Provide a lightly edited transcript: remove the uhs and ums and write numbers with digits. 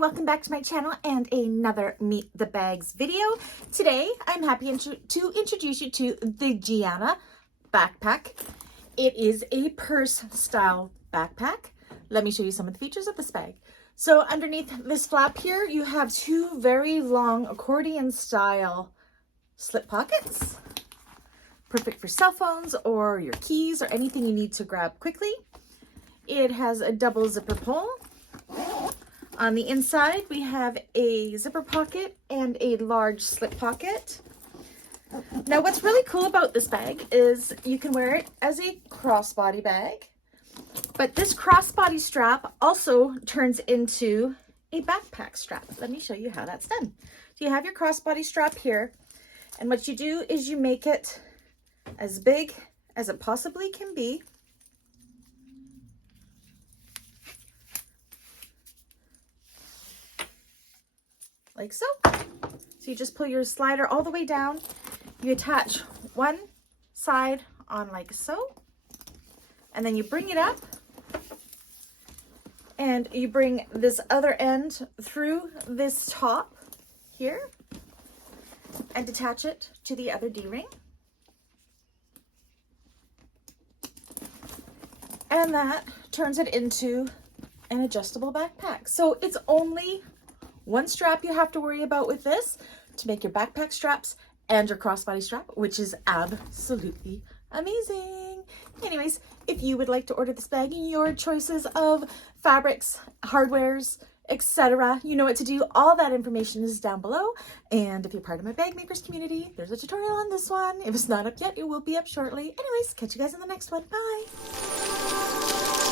welcome back to my channel and another Meet the Bags video. Today I'm happy to introduce you to the Gianna backpack. It is a purse style backpack. Let me show you some of the features of this bag. So underneath this flap here you have two very long accordion style slip pockets. Perfect for cell phones or your keys or anything you need to grab quickly. It has a double zipper pull. On the inside, we have a zipper pocket and a large slip pocket. Now, what's really cool about this bag is you can wear it as a crossbody bag, but this crossbody strap also turns into a backpack strap. Let me show you how that's done. So you have your crossbody strap here, and what you do is you make it as big as it possibly can be. Like so. So you just pull your slider all the way down. You attach one side on like so. And then you bring it up. And you bring this other end through this top here. And attach it to the other D-ring. And that turns it into an adjustable backpack. So it's only one strap you have to worry about with this to make your backpack straps and your crossbody strap, which is absolutely amazing. Anyways, if you would like to order this bag, your choices of fabrics, hardwares, etc., you know what to do. All that information is down below. And if you're part of my bag makers community, there's a tutorial on this one. If it's not up yet, it will be up shortly. Anyways, catch you guys in the next one. Bye.